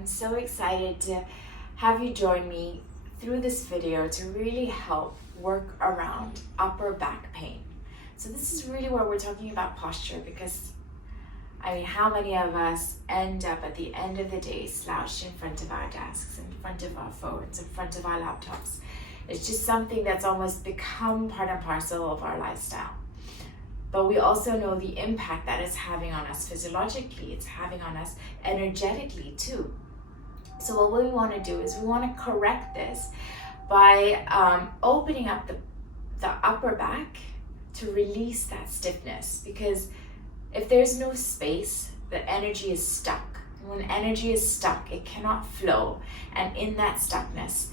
I'm so excited to have you join me through this video to really help work around upper back pain. So this is really where we're talking about posture, because I mean, how many of us end up at the end of the day slouched in front of our desks, in front of our phones, in front of our laptops? It's just something that's almost become part and parcel of our lifestyle. But we also know the impact that it's having on us physiologically, it's having on us energetically too. So what we want to do is we want to correct this by opening up the upper back to release that stiffness, because if there's no space, the energy is stuck. And when energy is stuck, it cannot flow. And in that stuckness,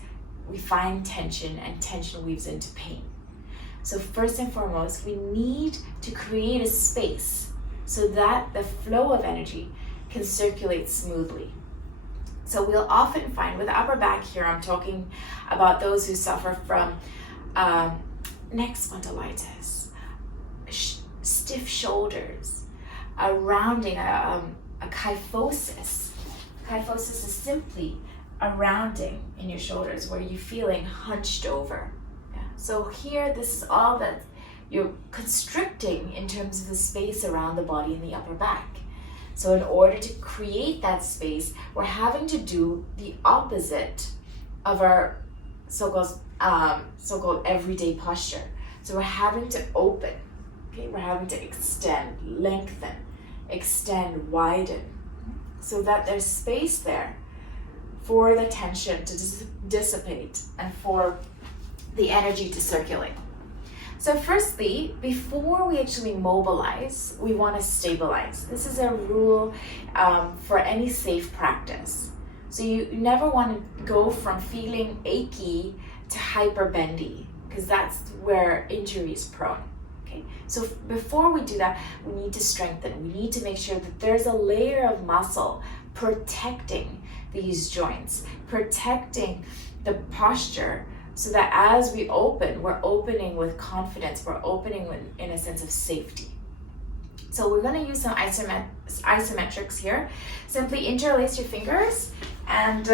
we find tension, and tension weaves into pain. So first and foremost, we need to create a space so that the flow of energy can circulate smoothly. So we'll often find with upper back here, I'm talking about those who suffer from neck spondylitis, stiff shoulders, a rounding, a kyphosis. Kyphosis is simply a rounding in your shoulders where you're feeling hunched over. Yeah. So here, this is all that you're constricting in terms of the space around the body in the upper back. So in order to create that space, we're having to do the opposite of our so-called everyday posture. So we're having to open, okay? We're having to extend, lengthen, extend, widen, so that there's space there for the tension to dissipate and for the energy to circulate. So firstly, before we actually mobilize, we want to stabilize. This is a rule for any safe practice. So you never want to go from feeling achy to hyperbendy, because that's where injury is prone. Okay? So before we do that, we need to strengthen. We need to make sure that there's a layer of muscle protecting these joints, protecting the posture, so that as we open, we're opening with confidence, we're opening in a sense of safety. So we're going to use some isometrics here. Simply interlace your fingers and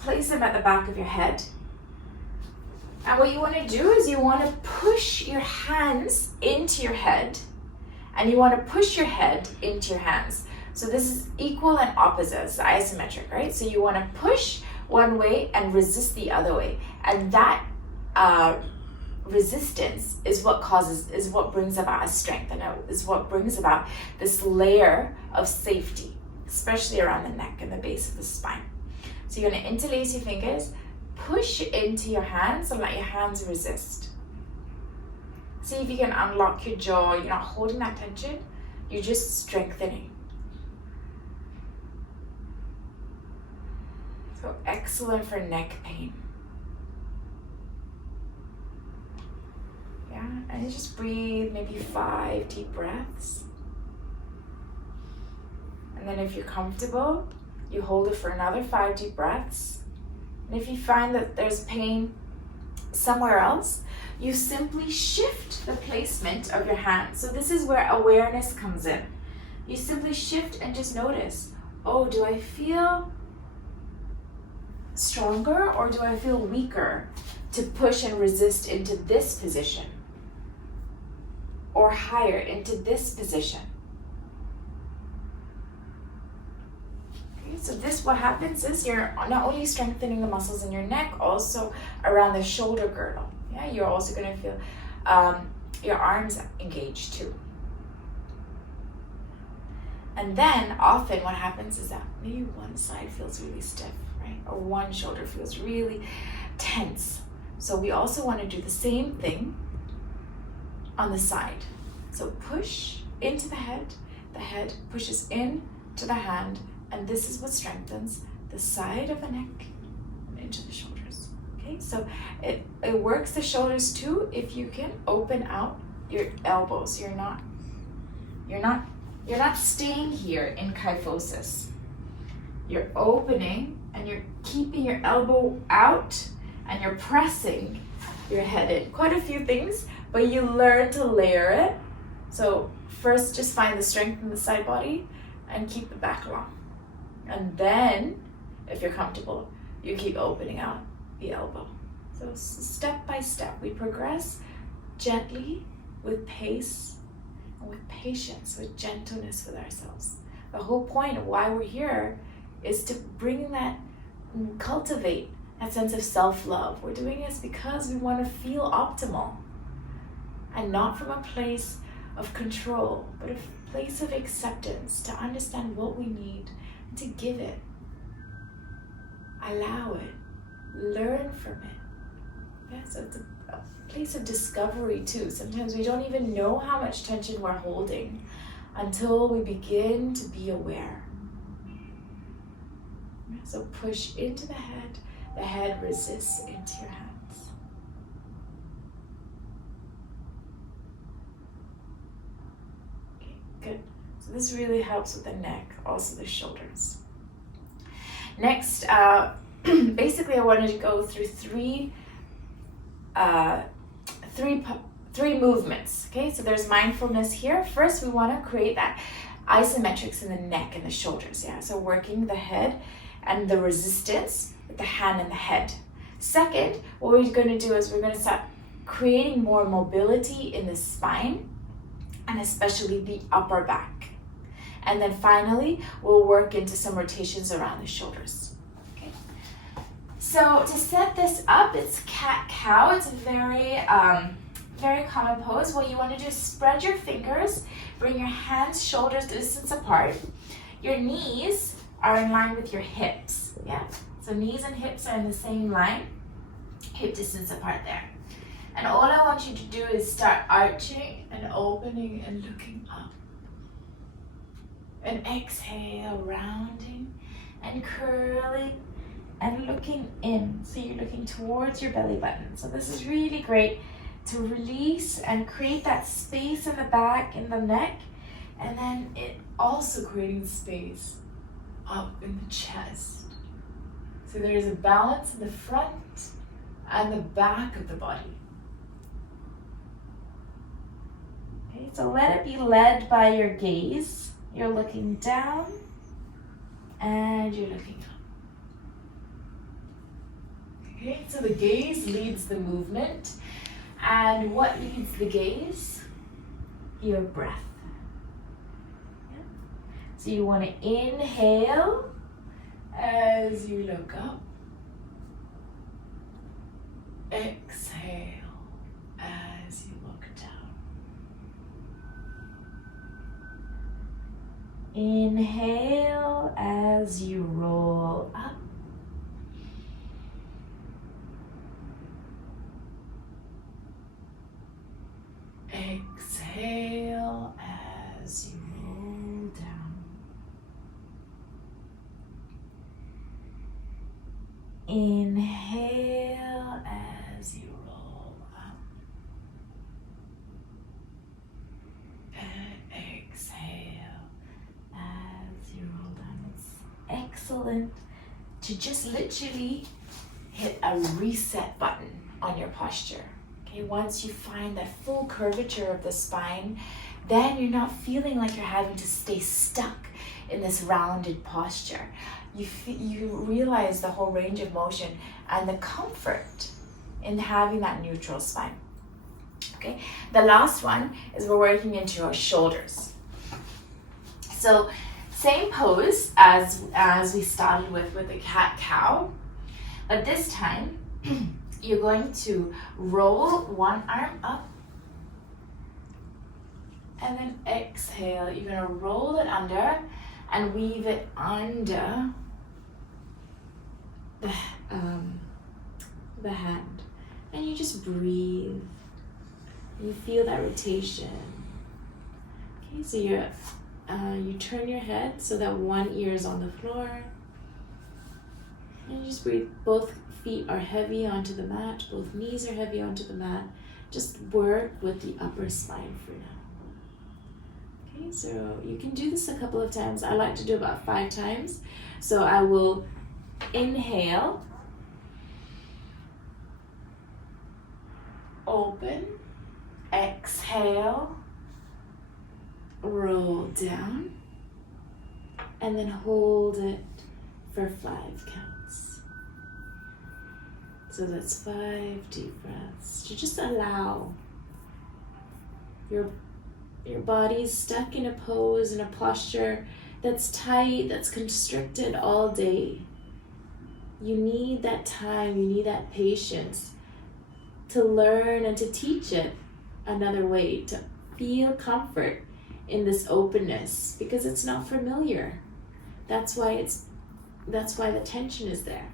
place them at the back of your head. And what you want to do is you want to push your hands into your head, and you want to push your head into your hands. So this is equal and opposite, it's isometric, right? So you want to push one way and resist the other way. And that resistance is what brings about strength, and is what brings about this layer of safety, especially around the neck and the base of the spine. So you're going to interlace your fingers, push into your hands, and let your hands resist. See if you can unlock your jaw. You're not holding that tension, you're just strengthening. So excellent for neck pain. Yeah, and you just breathe maybe 5 deep breaths. And then if you're comfortable, you hold it for another 5 deep breaths. And if you find that there's pain somewhere else, you simply shift the placement of your hands. So this is where awareness comes in. You simply shift and just notice, oh, do I feel stronger or do I feel weaker to push and resist into this position, or higher into this position? Okay, so this, what happens is you're not only strengthening the muscles in your neck, also around the shoulder girdle. Yeah, you're also going to feel your arms engaged too. And then often what happens is that maybe one side feels really stiff, right? Or one shoulder feels really tense. So we also want to do the same thing on the side. So push into the head pushes in to the hand, and this is what strengthens the side of the neck and into the shoulders. Okay, so it works the shoulders too if you can open out your elbows. You're not staying here in kyphosis. You're opening and you're keeping your elbow out, and you're pressing your head in. Quite a few things, but you learn to layer it. So first, just find the strength in the side body and keep the back long. And then, if you're comfortable, you keep opening out the elbow. So step by step, we progress gently, with pace, and with patience, with gentleness with ourselves. The whole point of why we're here is to bring that, cultivate that sense of self-love. We're doing this because we want to feel optimal, and not from a place of control, but a place of acceptance, to understand what we need and to give it, allow it, learn from it. Yeah, so it's a place of discovery too. Sometimes we don't even know how much tension we're holding until we begin to be aware. So push into the head resists into your hands. Okay, good. So this really helps with the neck, also the shoulders. Next, basically I wanted to go through three movements. Okay, so there's mindfulness here. First, we want to create that isometrics in the neck and the shoulders. Yeah, so working the head and the resistance with the hand and the head. Second, what we're going to do is we're going to start creating more mobility in the spine and especially the upper back. And then finally, we'll work into some rotations around the shoulders. Okay. So to set this up, it's cat-cow. It's a very common pose. What you want to do is spread your fingers, bring your hands, shoulders distance apart. Your knees are in line with your hips. Yeah. So knees and hips are in the same line, hip distance apart there. And all I want you to do is start arching and opening and looking up. And exhale, rounding and curling and looking in. So you're looking towards your belly button. So this is really great to release and create that space in the back, in the neck, and then it also creating space up in the chest. So there's a balance in the front and the back of the body. Okay, so let it be led by your gaze. You're looking down and you're looking up. Okay, so the gaze leads the movement. And what leads the gaze? Your breath. Yeah. So you want to inhale as you look up. Exhale as you look down. Inhale as you roll up. Exhale as you roll down. Inhale as you roll up. And exhale as you roll down. It's excellent to just literally hit a reset button on your posture. Okay, once you find that full curvature of the spine, then you're not feeling like you're having to stay stuck in this rounded posture. You realize the whole range of motion and the comfort in having that neutral spine. Okay, the last one is we're working into our shoulders. So same pose as we started with the cat-cow, but this time you're going to roll one arm up and then exhale. You're going to roll it under and weave it under the hand. And you just breathe. You feel that rotation. Okay, so you turn your head so that one ear is on the floor. And you just breathe. Both feet are heavy onto the mat. Both knees are heavy onto the mat. Just work with the upper spine for now. Okay, so you can do this a couple of times. I like to do about 5 times. So I will inhale, open, exhale, roll down, and then hold it for 5 counts. So that's 5 deep breaths to just allow your body's stuck in a pose, in a posture that's tight, that's constricted all day. You need that time, you need that patience to learn and to teach it another way, to feel comfort in this openness, because it's not familiar. That's why the tension is there.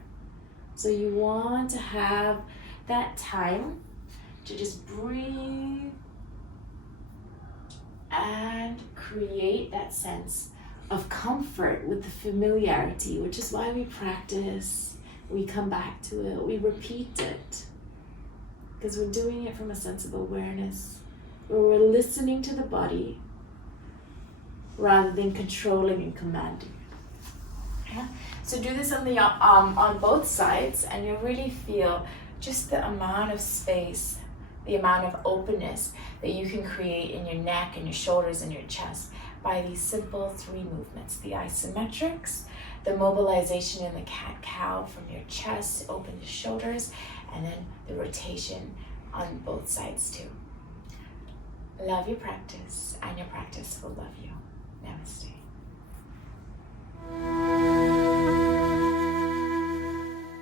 So you want to have that time to just breathe and create that sense of comfort with the familiarity, which is why we practice, we come back to it, we repeat it, because we're doing it from a sense of awareness, where we're listening to the body rather than controlling and commanding. Yeah? So do this on both sides, and you'll really feel just the amount of space, the amount of openness that you can create in your neck and your shoulders and your chest by these simple 3 movements: the isometrics, the mobilization in the cat-cow from your chest open to shoulders, and then the rotation on both sides too. Love your practice, and your practice will love you. Namaste.